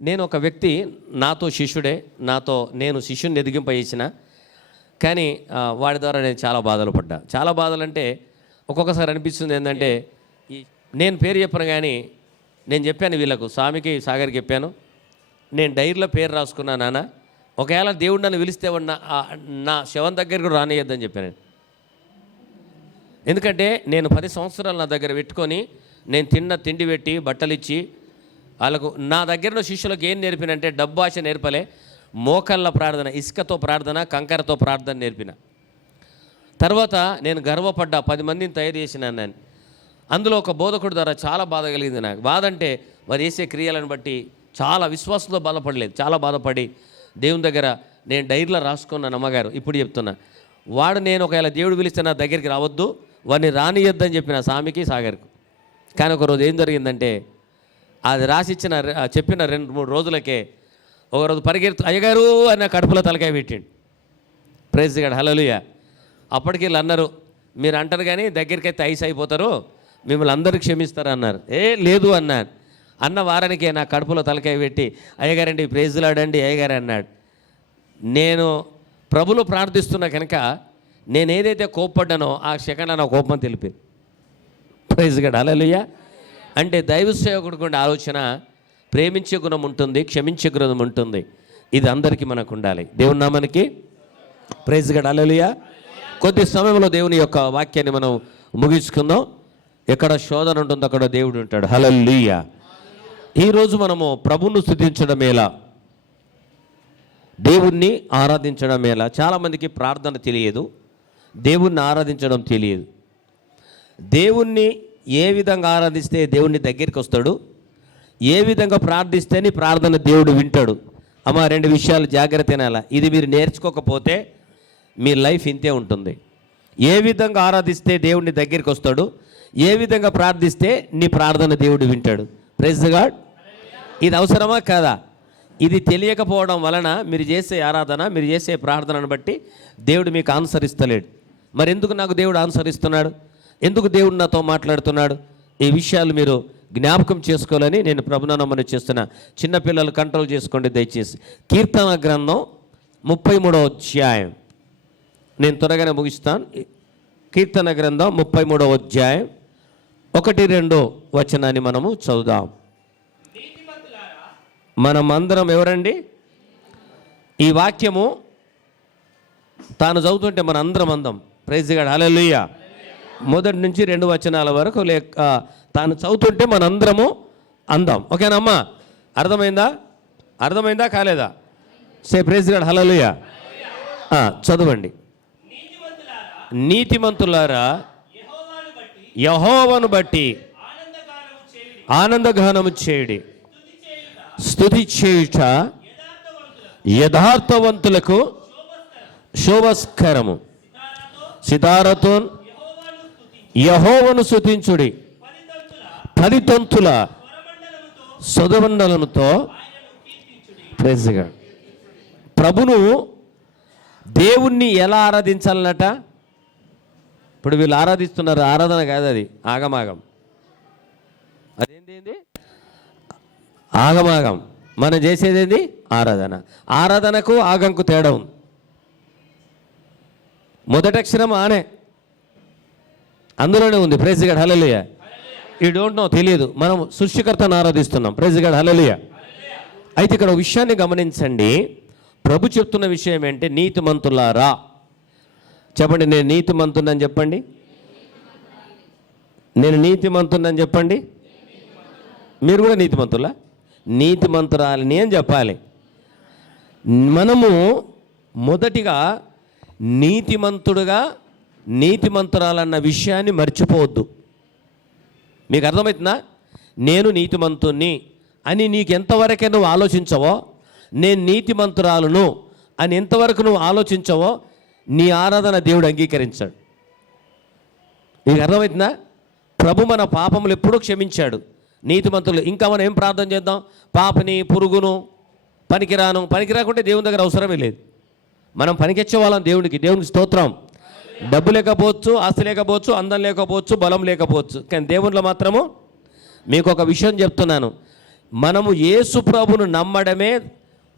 నేను ఒక వ్యక్తి నాతో శిష్యుడే, నేను శిష్యుని ఎదిగింపజేసిన, కానీ వాడి ద్వారా నేను చాలా బాధలు పడ్డా. చాలా బాధలంటే ఒక్కొక్కసారి అనిపిస్తుంది ఏంటంటే, నేను పేరు చెప్పను కానీ నేను చెప్పాను వీళ్ళకు, స్వామికి సాగర్కి చెప్పాను, నేను డైరీలో పేరు రాసుకున్నా నాన్న, ఒకవేళ దేవుడు నన్ను పిలిస్తే నా శవం దగ్గర కూడా రానియద్దని చెప్పాను. ఎందుకంటే నేను 10 సంవత్సరాలు నా దగ్గర పెట్టుకొని నేను తిండి పెట్టి బట్టలు ఇచ్చి వాళ్ళకు, నా దగ్గర శిష్యులకు ఏం నేర్పినంటే డబ్బు ఆశ నేర్పలే, మోకళ్ళ ప్రార్థన, ఇసుకతో ప్రార్థన, కంకరతో ప్రార్థన నేర్పిన. తర్వాత నేను గర్వపడ్డా, 10 మందిని తయారు చేసినాను నేను. అందులో ఒక బోధకుడు ద్వారా చాలా బాధ కలిగింది నాకు. బాధ అంటే వారు చేసే క్రియలను బట్టి చాలా విశ్వాసంతో బాధపడలేదు, చాలా బాధపడి దేవుని దగ్గర నేను డైరీలో రాసుకున్నాను. అమ్మగారు ఇప్పుడు చెప్తున్నా, వాడు నేను ఒకవేళ దేవుడు పిలిస్తే నా దగ్గరికి రావద్దు, వాడిని రానియొద్దని చెప్పిన స్వామికి సాగర్కు. కానీ ఒకరోజు ఏం జరిగిందంటే, అది చెప్పిన 2-3 రోజులకే ఒకరోజు అయ్యగారు అన్న కడుపులో తలకాయ పెట్టిండు. ప్రైజ్ గాడ్, హల్లెలూయా. అప్పటికి వీళ్ళు అన్నారు, మీరు అంటారు కానీ దగ్గరికి అయితే ఐస్ అయిపోతారు, మిమ్మల్ని అందరూ క్షమిస్తారు అన్నారు. లేదు అన్నాను. అన్న వారానికే నా కడుపులో తలకాయ పెట్టి, అయ్యగారండి ప్రైజ్లాడండి అయ్యగారు అన్నాడు. నేను ప్రభులో ప్రార్థిస్తున్నా కనుక నేను ఏదైతే కోప్పడ్డానో ఆ సెకండ్లో నా కోపం తెలిపింది. ప్రైజ్ గాడ్, హల్లెలూయా. అంటే దైవ సేవకుడికి ఉండే ఆలోచన, ప్రేమించే గుణం ఉంటుంది, క్షమించే గుణం ఉంటుంది. ఇది అందరికీ మనకు ఉండాలి. దేవుని నామానికి ప్రైజ్ గాడ్, హల్లెలూయా. కొద్ది సమయంలో దేవుని యొక్క వాక్యాన్ని మనం ముగించుకుందాం. ఎక్కడ శోధన ఉంటుందో అక్కడ దేవుడు ఉంటాడు. హల్లెలూయా. ఈరోజు మనము ప్రభువును స్తుతించడం ఎలా, దేవుణ్ణి ఆరాధించడం ఎలా. చాలామందికి ప్రార్థన తెలియదు, దేవుణ్ణి ఆరాధించడం తెలియదు. దేవుణ్ణి ఏ విధంగా ఆరాధిస్తే దేవుణ్ణి దగ్గరికి వస్తాడు, ఏ విధంగా ప్రార్థిస్తే నీ ప్రార్థన దేవుడు వింటాడు. అమ్మ 2 విషయాలు జాగ్రత్త వినాలా. ఇది మీరు నేర్చుకోకపోతే మీ లైఫ్ ఇంతే ఉంటుంది. ఏ విధంగా ఆరాధిస్తే దేవుణ్ణి దగ్గరికి వస్తాడు, ఏ విధంగా ప్రార్థిస్తే నీ ప్రార్థన దేవుడు వింటాడు. Praise God. ఇది అవసరమా కాదా? ఇది తెలియకపోవడం వలన మీరు చేసే ఆరాధన, మీరు చేసే ప్రార్థనను బట్టి దేవుడు మీకు ఆన్సర్ ఇస్తలేడు. మరి ఎందుకు నాకు దేవుడు ఆన్సర్ ఇస్తున్నాడు, ఎందుకు దేవుడు నాతో మాట్లాడుతున్నాడు, ఈ విషయాలు మీరు జ్ఞాపకం చేసుకోవాలని నేను ప్రభునామమున చేస్తున్నా. చిన్నపిల్లలు కంట్రోల్ చేసుకోండి దయచేసి. కీర్తన గ్రంథం 33వ అధ్యాయం, నేను త్వరగానే ముగిస్తాను. కీర్తన గ్రంథం 33వ అధ్యాయం 1-2 వచనాన్ని మనము చదువుదాం. మనమందరం ఎవరండి? ఈ వాక్యము తాను చదువుతుంటే మన అందరం అందం. ప్రైజ్ గాడ్, హల్లెలూయా. 1 నుంచి 2 వచనాల వరకు తాను చదువుతుంటే మనందరము అందం. ఓకేనమ్మా? అర్థమైందా కాలేదా? సే ప్రైజ్ గాడ్, హల్లెలూయా. చదవండి. నీతిమంతులారా యెహోవాను బట్టి ఆనందగానము చేయుడి, స్తుతి చేయుట యథార్థవంతులకు శోభస్కరము. సితారతో యెహోవాను స్తుతించుడి, 10 తంతుల స్వరమండలముతో. Praise God. ప్రభును దేవుణ్ణి ఎలా ఆరాధించాలన్నట? ఇప్పుడు వీళ్ళు ఆరాధిస్తున్నారు, ఆరాధన కాదు అది, ఆగమాగం. అదేంటి? ఆగమాగం. మనం చేసేది ఆరాధన. ఆరాధనకు ఆగంకు తేడా ఉంది. మొదటి అక్షరం ఆనే, అందులోనే ఉంది. Praise God, hallelujah. You don't know, తెలియదు. మనం సృష్టికర్తను ఆరాధిస్తున్నాం. ప్రైజ్ గాడ్, హల్లెలూయా. అయితే ఇక్కడ ఒక విషయాన్ని గమనించండి. ప్రభు చెప్తున్న విషయం ఏంటంటే, నీతిమంతులారా చెప్పండి. నేను నీతిమంతునని చెప్పండి. నేను నీతిమంతునని చెప్పండి. మీరు కూడా నీతిమంతులా, నీతిమంతురాలని అని చెప్పాలి. మనము మొదటిగా నీతిమంతుడుగా, నీతిమంతురాలన్న విషయాన్ని మర్చిపోవద్దు. మీకు అర్థమవుతుందా? నేను నీతిమంతుణ్ణి అని నీకు ఎంతవరకే నువ్వు ఆలోచించవో, నేను నీతిమంతురాలను అని ఎంతవరకు నువ్వు ఆలోచించవో, నీ ఆరాధన దేవుడు అంగీకరించాడు. మీకు అర్థమవుతుందా? ప్రభు మన పాపములు ఎప్పుడూ క్షమించాడు. నీతిమంతులు. ఇంకా మనం ఏం ప్రార్థన చేద్దాం? పాపని, పురుగును, పనికిరాకుంటే దేవుని దగ్గర అవసరమే లేదు. మనం పనికిచ్చే వాళ్ళం దేవునికి స్తోత్రం. డబ్బు లేకపోవచ్చు, ఆస్తి లేకపోవచ్చు, అందం లేకపోవచ్చు, బలం లేకపోవచ్చు, కానీ దేవునిలో మాత్రము. మీకు ఒక విషయం చెప్తున్నాను, మనము యేసు ప్రభును నమ్మడమే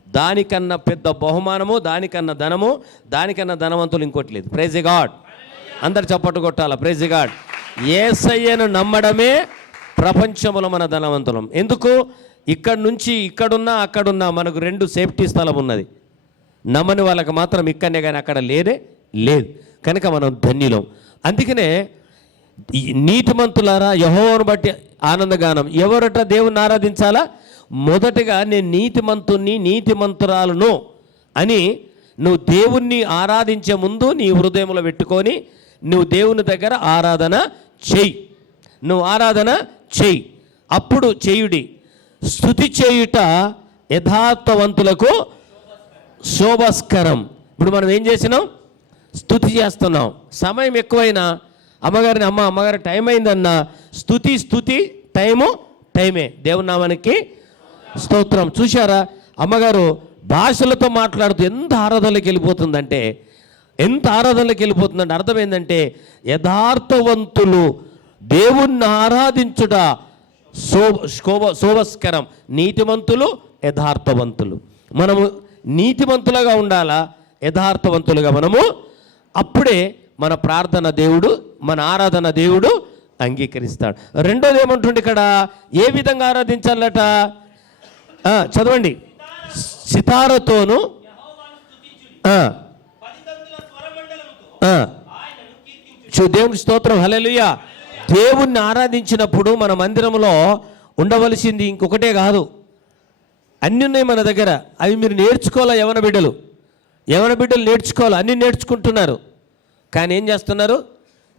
దానికన్నా పెద్ద బహుమానము, దానికన్నా ధనము, దానికన్నా ధనవంతులు ఇంకోటి లేదు. Praise God. అందరు చప్పట్లు కొట్టాలా. Praise God. యేసయ్యను నమ్మడమే ప్రపంచంలో మన ధనవంతులం. ఎందుకు? ఇక్కడ నుంచి ఇక్కడున్నా అక్కడున్నా మనకు 2 సేఫ్టీ స్థలం ఉన్నది. నమ్మని వాళ్ళకి మాత్రం ఇక్కడనే కానీ అక్కడ లేదు. కనుక మనం ధన్యులం. అందుకనే నీతిమంతులారా యెహోవాను బట్టి ఆనందగానం. ఎవరట దేవుని ఆరాధించాలా? మొదటగా నేను నీతిమంతుణ్ణి, నీతిమంతురాలను అని నువ్వు దేవుణ్ణి ఆరాధించే ముందు నీ హృదయంలో పెట్టుకొని నువ్వు దేవుని దగ్గర ఆరాధన చెయ్యి. నువ్వు ఆరాధన చెయ్యి. అప్పుడు చేయుడి. స్తుతి చేయుట యథార్థవంతులకు శోభస్కరం. ఇప్పుడు మనం ఏం చేసినాం? స్తుతి చేస్తున్నాం. సమయం ఎక్కువైనా అమ్మగారిని అమ్మగారి టైం అయిందన్న స్తుతి టైమే. దేవుని నామానికి స్తోత్రం. చూశారా అమ్మగారు భాషలతో మాట్లాడుతూ ఎంత ఆరాధనలోకి వెళ్ళిపోతుందంటే అర్థం ఏంటంటే యథార్థవంతులు దేవుణ్ణి ఆరాధించుట శోభస్కరం. నీతిమంతులు యథార్థవంతులు. మనము నీతిమంతులుగా ఉండాలా, యథార్థవంతులుగా మనము. అప్పుడే మన ప్రార్థన దేవుడు, మన ఆరాధన దేవుడు అంగీకరిస్తాడు. రెండోది ఏమంటుండే ఇక్కడ? ఏ విధంగా ఆరాధించాలట? చదవండి. సితారతోను దేవునికి స్తోత్రం. హల్లెలూయా. దేవుణ్ణి ఆరాధించినప్పుడు మన మందిరంలో ఉండవలసింది ఇంకొకటే కాదు, అన్నీ ఉన్నాయి మన దగ్గర. అవి మీరు నేర్చుకోవాలా. యవన బిడ్డలు నేర్చుకోవాలి. అన్నీ నేర్చుకుంటున్నారు. కానీ ఏం చేస్తున్నారు?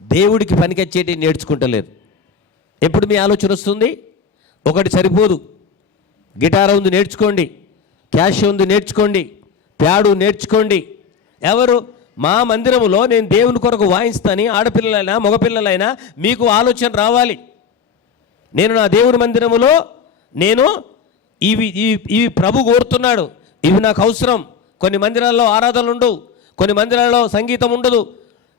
దేవుడికి పనికొచ్చేటి నేర్చుకుంటలేరు. ఎప్పుడు మీ ఆలోచన వస్తుంది? ఒకటి సరిపోదు. గిటార్ ఉంది నేర్చుకోండి, క్యాష్ ఉంది నేర్చుకోండి, ప్యాడు నేర్చుకోండి. ఎవరు? మా మందిరంలో నేను దేవుని కొరకు వాయిస్తాని ఆడపిల్లలైనా మగపిల్లలైనా మీకు ఆలోచన రావాలి. నేను నా దేవుని మందిరములో ఇవి ప్రభు కోరుతున్నాడు, ఇవి నాకు అవసరం. కొన్ని మందిరాల్లో ఆరాధనలు ఉండవు, కొన్ని మందిరాల్లో సంగీతం ఉండదు.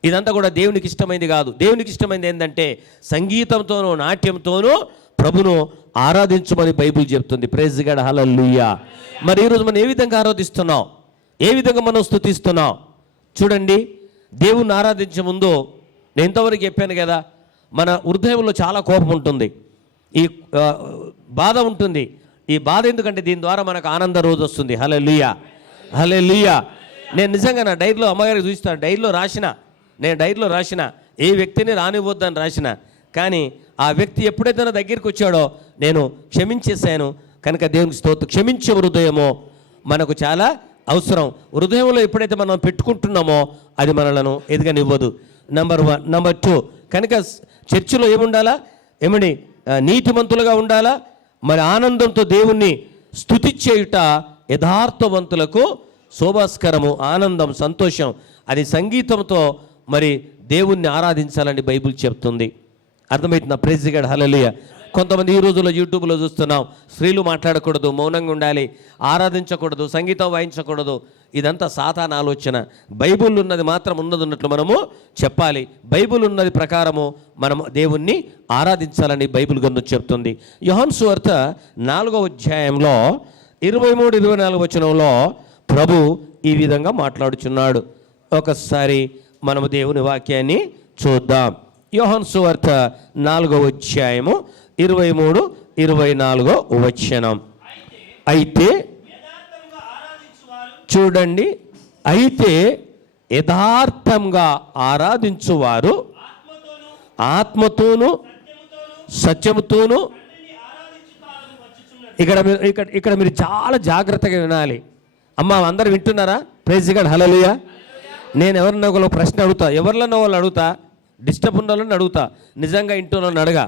ఇదంతా కూడా దేవునికి ఇష్టమైంది కాదు. దేవునికి ఇష్టమైంది ఏంటంటే సంగీతంతోనూ నాట్యంతోనూ ప్రభును ఆరాధించమని బైబిల్ చెప్తుంది. Praise God. హల్లెలూయా. మరి ఈరోజు మనం ఏ విధంగా ఆరాధిస్తున్నాం? ఏ విధంగా మనం స్తుతిస్తున్నాం? చూడండి, దేవుణ్ణి ఆరాధించే ముందు నేను ఇంతవరకు చెప్పాను కదా, మన హృదయంలో చాలా కోపం ఉంటుంది, ఈ బాధ ఉంటుంది. ఈ బాధ ఎందుకంటే దీని ద్వారా మనకు ఆనంద రోజు వస్తుంది. హల్లెలూయా. నేను నిజంగా నా డైరీలో అమ్మగారికి చూస్తాను, నేను డైరీలో రాసిన ఏ వ్యక్తిని రానివ్వద్దని రాసిన. కానీ ఆ వ్యక్తి ఎప్పుడైతే నా దగ్గరికి వచ్చాడో నేను క్షమించేశాను. కనుక దేవునికి స్తోత్రం. క్షమించే హృదయమో మనకు చాలా అవసరం. హృదయంలో ఎప్పుడైతే మనం పెట్టుకుంటున్నామో అది మనలను ఎదగనివ్వదు. నెంబర్ 1. నెంబర్ 2, కనుక చర్చిలో ఏముండాలా? నీతిమంతులుగా ఉండాలా. మరి ఆనందంతో దేవుణ్ణి స్తుతి చేయుట యథార్థవంతులకు శోభాస్కరము. ఆనందం, సంతోషం, అది సంగీతంతో మరి దేవుణ్ణి ఆరాధించాలని బైబిల్ చెప్తుంది. అర్థమవుతుందా? Praise God. హల్లెలూయా. కొంతమంది ఈ రోజుల్లో యూట్యూబ్లో చూస్తున్నాం, స్త్రీలు మాట్లాడకూడదు, మౌనంగా ఉండాలి, ఆరాధించకూడదు, సంగీతం వాయించకూడదు. ఇదంతా సాతాను ఆలోచన. బైబిల్ ఉన్నది మాత్రం ఉన్నట్లు మనము చెప్పాలి. బైబిల్ ఉన్నది ప్రకారము మనము దేవుణ్ణి ఆరాధించాలని బైబిల్ గ్రంథం చెప్తుంది. యోహాను సువార్త 4వ అధ్యాయంలో 23-24 వచనంలో ప్రభు ఈ విధంగా మాట్లాడుచున్నాడు. ఒకసారి మనము దేవుని వాక్యాన్ని చూద్దాం. యోహాను సువార్త 4వ అధ్యాయము 23-24 వచనం. అయితే చూడండి, అయితే యథార్థంగా ఆరాధించువారు ఆత్మతోను సత్యముతోను. ఇక్కడ మీరు చాలా జాగ్రత్తగా వినాలి. అమ్మ, అందరు వింటున్నారా? Praise God. హల్లెలూయా. నేను ఎవరినో ఒక ప్రశ్న అడుగుతా, ఎవరిలో వాళ్ళు అడుగుతా, డిస్టర్బ్ ఉన్న వాళ్ళని అడుగుతా, నిజంగా ఇంటున్న అడగా.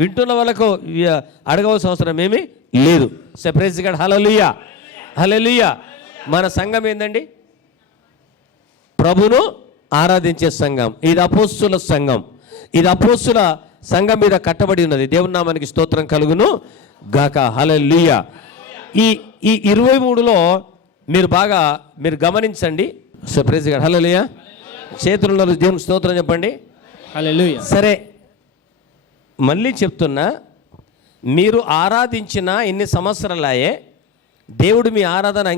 వింటున్న వాళ్ళకు అడగవలసిన అవసరం ఏమీ లేదు. Praise God. హల్లెలూయా. మన సంఘం ఏందండి? ప్రభును ఆరాధించే సంఘం. ఇది అపోస్తుల సంఘం. ఇది అపోస్తుల సంఘం మీద కట్టబడి ఉన్నది. దేవుని నామానికి స్తోత్రం కలుగును గాక. హల్లెలూయా. ఈ 23లో మీరు గమనించండి. Praise God. హల్లెలూయా. చేతుల్లో దేవునికి స్తోత్రం చెప్పండి. హల్లెలూయా. సరే, మళ్ళీ చెప్తున్నా, మీరు ఆరాధించిన ఇన్ని సంవత్సరాలయే దేవుడు మీ ఆరాధన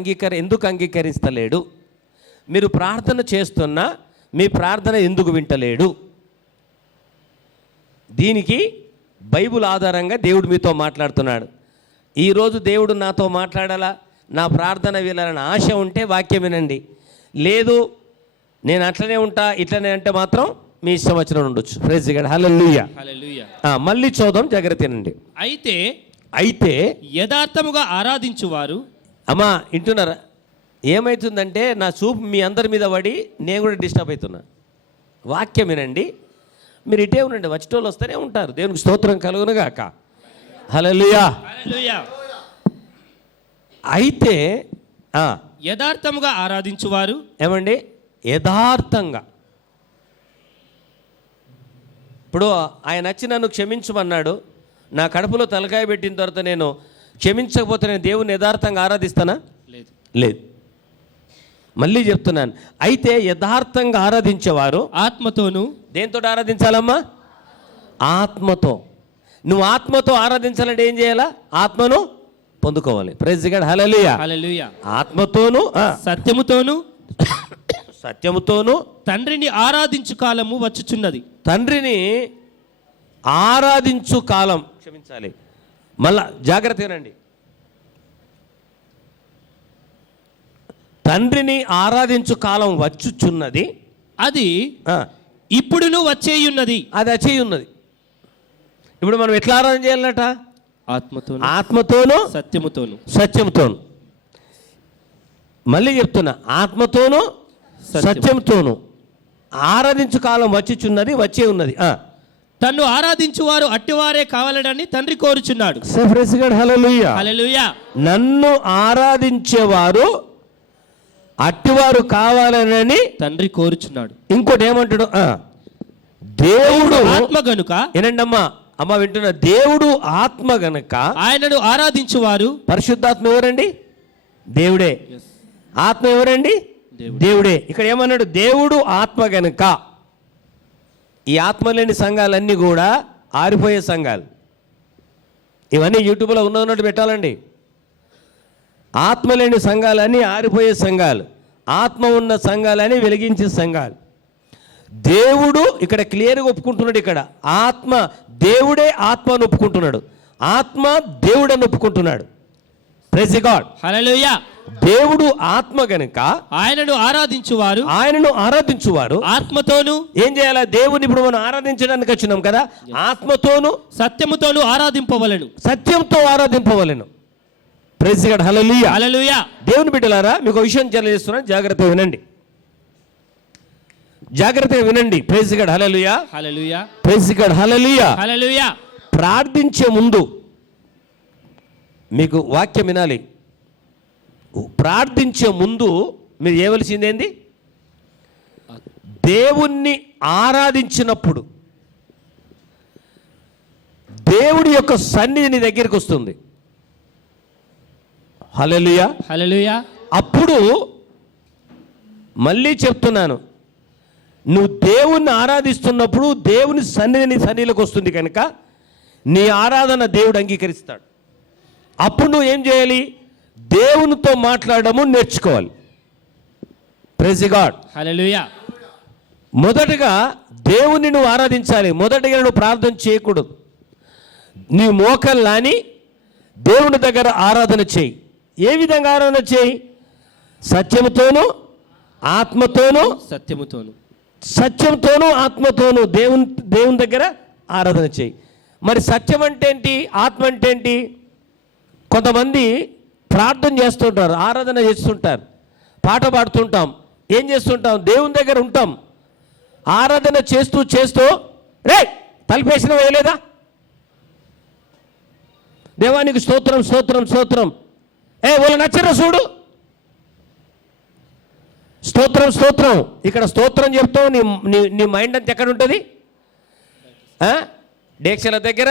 ఎందుకు అంగీకరిస్తలేడు? మీరు ప్రార్థన చేస్తున్నా మీ ప్రార్థన ఎందుకు వింటలేడు? దీనికి బైబిల్ ఆధారంగా దేవుడు మీతో మాట్లాడుతున్నాడు. ఈరోజు దేవుడు నాతో మాట్లాడాలా, నా ప్రార్థన వినాలని ఆశ ఉంటే వాక్యం వినండి. లేదు నేను అట్లనే ఉంటా ఇట్లనే అంటే మాత్రం మీ ఇష్టం వచ్చిన ఉండొచ్చు. Praise God. హల్లెలూయా. మళ్ళీ చూద్దాం, జాగ్రత్తనండి. అయితే యథార్థముగా ఆరాధించువారు. అమ్మా వింటున్నారా? ఏమవుతుందంటే నా చూపు మీ అందరి మీద పడి నేను కూడా డిస్టర్బ్ అవుతున్నా. వాక్యం వినండి, మీరు ఇటే ఉండండి, వచ్చేటోళ్ళు వస్తూనే ఉంటారు. దేవునికి స్తోత్రం కలుగునుగాక. హల్లెలూయా. అయితే యథార్థముగా ఆరాధించువారు. ఏమండి? యథార్థంగా. ఇప్పుడు ఆయన వచ్చి నన్ను క్షమించమన్నాడు. నా కడుపులో తలకాయ పెట్టిన తర్వాత నేను క్షమించకపోతే నేను దేవుని యథార్థంగా ఆరాధిస్తానా? లేదు. మళ్ళీ చెప్తున్నాను, అయితే యథార్థంగా ఆరాధించేవారు ఆత్మతోను. దేంతో ఆరాధించాలమ్మా? ఆత్మతో. నువ్వు ఆత్మతో ఆరాధించాలంటే ఏం చేయాలా? ఆత్మను పొందుకోవాలి. Praise God. హల్లెలూయా. ఆత్మతోను సత్యముతోను తండ్రిని ఆరాధించు కాలము వచ్చుచున్నది. తండ్రిని ఆరాధించు కాలం, క్షమించాలి, మళ్ళా జాగ్రత్తగానండి. తండ్రిని ఆరాధించు కాలం వచ్చుచున్నది. అది ఇప్పుడును వచ్చేయున్నది. అది వచ్చేయున్నది. ఇప్పుడు మనం ఎట్లా ఆరాధన చేయాలట? ఆత్మతోను సత్యముతోను. మళ్ళీ చెప్తున్నా, ఆత్మతోను సత్యంతోను ఆరాధించు కాలం వచ్చుచున్నది, వచ్చే ఉన్నది. తన్ను ఆరాధించువారు అట్టివారే కావాలని తండ్రి కోరుచున్నాడు. హల్లెలూయా. నన్ను ఆరాధించేవారు అట్టివారు కావాలని తండ్రి కోరుచున్నాడు. ఇంకోటి ఏమంటాడు? దేవుడు ఆత్మ గనుక. ఏనండి అమ్మ వింటున్నా, దేవుడు ఆత్మ గనుక ఆయనను ఆరాధించువారు. పరిశుద్ధాత్మ ఎవరండి? దేవుడే. ఆత్మ ఎవరండి? దేవుడే. ఇక్కడ ఏమన్నాడు? దేవుడు ఆత్మ గనుక. ఈ ఆత్మ లేని సంఘాలన్నీ కూడా ఆరిపోయే సంఘాలు. ఇవన్నీ యూట్యూబ్లో ఉన్నట్టు పెట్టాలండి. ఆత్మ లేని సంఘాలన్నీ ఆరిపోయే సంఘాలు, ఆత్మ ఉన్న సంఘాలని వెలిగించే సంఘాలు. దేవుడు ఇక్కడ క్లియర్గా ఒప్పుకుంటున్నాడు. ఇక్కడ ఆత్మ, దేవుడే ఆత్మను ఒప్పుకుంటున్నాడు, ఆత్మ దేవుడని ఒప్పుకుంటున్నాడు. Praise God. హల్లెలూయా. దేవుడు ఆత్మ గనుక ఆయనను ఆరాధించువారు ఆత్మతోను. ఏం చేయాలా? దేవుని ఇప్పుడు మనం ఆరాధించడానికి వచ్చినాం కదా, ఆత్మతోను సత్యముతోను ఆరాధింపవలెను. సత్యంతో ఆరాధింపవలెను. Praise God. హల్లెలూయా. దేవుని బిడ్డలారా, మీకు విషయం తెలియజేస్తున్నాను, జాగ్రత్తగా వినండి. Praise God. Hallelujah. Praise God. Hallelujah. ప్రార్థించే ముందు మీకు వాక్యం వినాలి. ప్రార్థించే ముందు మీరు చేయవలసిందేంది? దేవుణ్ణి ఆరాధించినప్పుడు దేవుడి యొక్క సన్నిధి నీ దగ్గరికి వస్తుంది. హల్లెలూయా. అప్పుడు మళ్ళీ చెప్తున్నాను, నువ్వు దేవుణ్ణి ఆరాధిస్తున్నప్పుడు దేవుని సన్నిధిలోకి వస్తుంది కనుక నీ ఆరాధన దేవుడు అంగీకరిస్తాడు. అప్పుడు నువ్వు ఏం చేయాలి? దేవునితో మాట్లాడము నేర్చుకోవాలి. Praise God. హల్లెలూయా. మొదటగా దేవుని నువ్వు ఆరాధించాలి. మొదటగా నువ్వు ప్రార్థన చేయకూడదు. నీ మోకల్లాని దేవుని దగ్గర ఆరాధన చేయి. ఏ విధంగా ఆరాధన చేయి? సత్యముతోను ఆత్మతోను ఆత్మతోను దేవుని దగ్గర ఆరాధన చేయి. మరి సత్యం అంటే ఏంటి? ఆత్మ అంటే ఏంటి? కొంతమంది ప్రార్థన చేస్తుంటారు, ఆరాధన చేస్తుంటారు, పాట పాడుతుంటాం, ఏం చేస్తుంటాం? దేవుని దగ్గర ఉంటాం, ఆరాధన చేస్తూ రే తలిపేసిన వేయలేదా? దేవానికి స్తోత్రం. వాళ్ళు నచ్చరా చూడు, స్తోత్రం. ఇక్కడ స్తోత్రం చెప్తావు, నీ మైండ్ అంతా ఎక్కడ ఉంటుంది? డేక్షల దగ్గర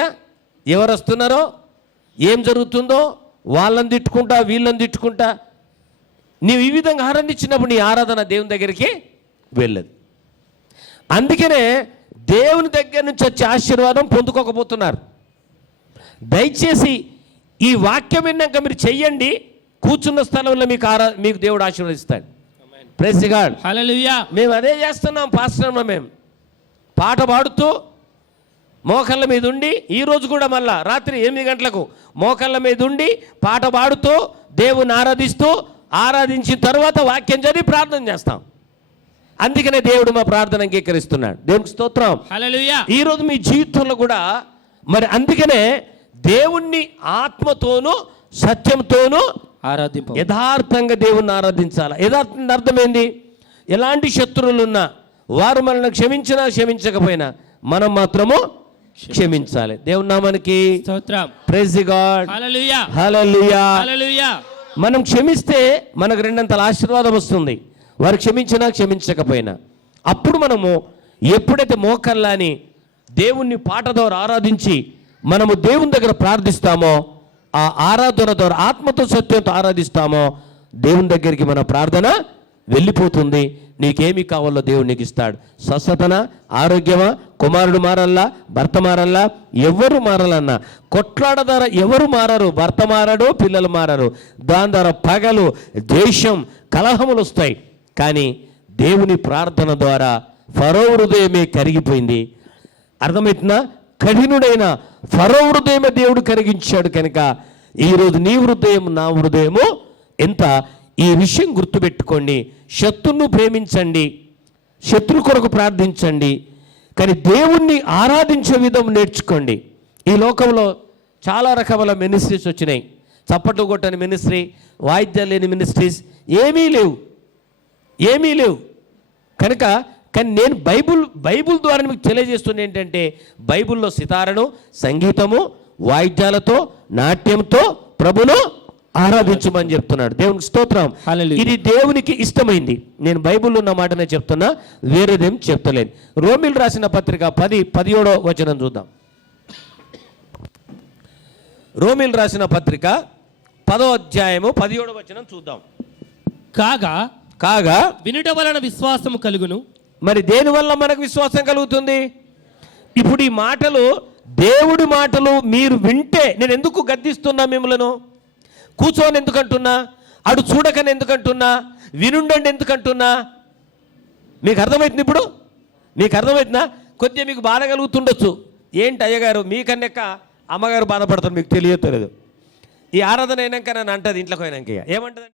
ఎవరు వస్తున్నారో, ఏం జరుగుతుందో వాళ్ళని తిట్టుకుంటా, వీళ్ళని తిట్టుకుంటా. నీవు ఈ విధంగా ఆరాధించినప్పుడు నీ ఆరాధన దేవుని దగ్గరికి వెళ్ళదు. అందుకనే దేవుని దగ్గర నుంచి వచ్చే ఆశీర్వాదం పొందుకోకపోతున్నారు. దయచేసి ఈ వాక్యం విన్నాక మీరు చెయ్యండి, కూర్చున్న స్థలంలో మీకు దేవుడు ఆశీర్వదిస్తాడు. Praise God. హల్లెలూయా. మేము అదే చేస్తున్నాం పాస్టర్లో. మేము పాట పాడుతూ మోకాళ్ళ మీద ఉండి, ఈరోజు కూడా మళ్ళా రాత్రి 8 గంటలకు మోకాళ్ళ మీద ఉండి పాట పాడుతూ దేవుని ఆరాధించిన తర్వాత వాక్యం చదివి ప్రార్థన చేస్తాం. అందుకనే దేవుడు మా ప్రార్థన అంగీకరిస్తున్నాడు. దేవునికి స్తోత్రం. హల్లెలూయా. ఈరోజు మీ జీవితంలో కూడా మరి అందుకనే దేవుణ్ణి ఆత్మతోనూ సత్యంతోనూ ఆరాధింప, యథార్థంగా దేవుణ్ణి ఆరాధించాలి. యథార్థం అర్థమైంది, ఎలాంటి శత్రువులు ఉన్నా వారు మనల్ని క్షమించినా క్షమించకపోయినా మనం మాత్రము క్షమించాలి. దేవుని నామానికి స్తోత్రం. Praise God. Hallelujah. Hallelujah. Hallelujah. మనం క్షమిస్తే మనకు 2 ఆశీర్వాదం వస్తుంది, వారు క్షమించినా క్షమించకపోయినా. అప్పుడు మనము ఎప్పుడైతే మోకల్లాని దేవుణ్ణి పాట ద్వారా ఆరాధించి మనము దేవుని దగ్గర ప్రార్థిస్తామో, ఆ ఆరాధన ద్వారా ఆత్మతో సత్యంతో ఆరాధిస్తామో, దేవుని దగ్గరికి మన ప్రార్థన వెళ్ళిపోతుంది. నీకేమి కావాలో దేవుడు నీకు ఇస్తాడు. స్వస్థతన, ఆరోగ్యమా, కుమారుడు మారల్లా, భర్త మారల్లా, ఎవరు మారాలన్నా కొట్లాడ ద్వారా ఎవరు మారరు, భర్త మారడు, పిల్లలు మారరు. దాని ద్వారా పగలు, ద్వేషం, కలహములు వస్తాయి. కానీ దేవుని ప్రార్థన ద్వారా ఫరో హృదయమే కరిగిపోయింది. అర్థమవుతుందా? కఠినుడైన ఫరో హృదయమే దేవుడు కరిగించాడు. కనుక ఈరోజు నీ హృదయం, నా హృదయము ఎంత, ఈ విషయం గుర్తుపెట్టుకోండి. శత్రువును ప్రేమించండి, శత్రు కొరకు ప్రార్థించండి, కానీ దేవుణ్ణి ఆరాధించే విధం నేర్చుకోండి. ఈ లోకంలో చాలా రకముల మినిస్ట్రీస్ వచ్చినాయి. చప్పట్లు కొట్టని మినిస్ట్రీ, వాయిద్యాలు లేని మినిస్ట్రీస్ ఏమీ లేవు. కానీ నేను బైబుల్ ద్వారా మీకు తెలియజేస్తుంది ఏంటంటే, బైబుల్లో సితారను, సంగీతము, వాయిద్యాలతో, నాట్యంతో ప్రభును ఆరాధించమని చెప్తున్నాడు. దేవునికి స్తోత్రం. హల్లెలూయా. ఇది దేవునికి ఇష్టమైంది. నేను బైబిల్లో ఉన్న మాటనే చెప్తున్నా, వేరేదేం చెప్తలేను. రోమిల్ రాసిన పత్రిక 17వ వచనం చూద్దాం. రోమిల్ రాసిన పత్రిక 10వ అధ్యాయము 17వ వచనం చూద్దాం. కాగా వినుట వలన విశ్వాసము కలుగును. మరి దేని వల్ల మనకు విశ్వాసం కలుగుతుంది? ఇప్పుడు ఈ మాటలు, దేవుడి మాటలు మీరు వింటే, నేను ఎందుకు గద్దిస్తున్నా మిమ్మలను? కూర్చోని ఎందుకంటున్నా, అడు చూడకని ఎందుకంటున్నా, వినుండండి ఎందుకంటున్నా? మీకు అర్థమవుతుంది? ఇప్పుడు మీకు అర్థమవుతుందా? కొద్దిగా మీకు బాధ కలుగుతుండొచ్చు. ఏంటి అయ్యగారు మీకన్నెక్క అమ్మగారు బాధపడతారు, మీకు తెలియలేదు. ఈ ఆరాధన అయినాక నన్ను అంటది, ఇంట్లోకి అయినాక ఏమంటది?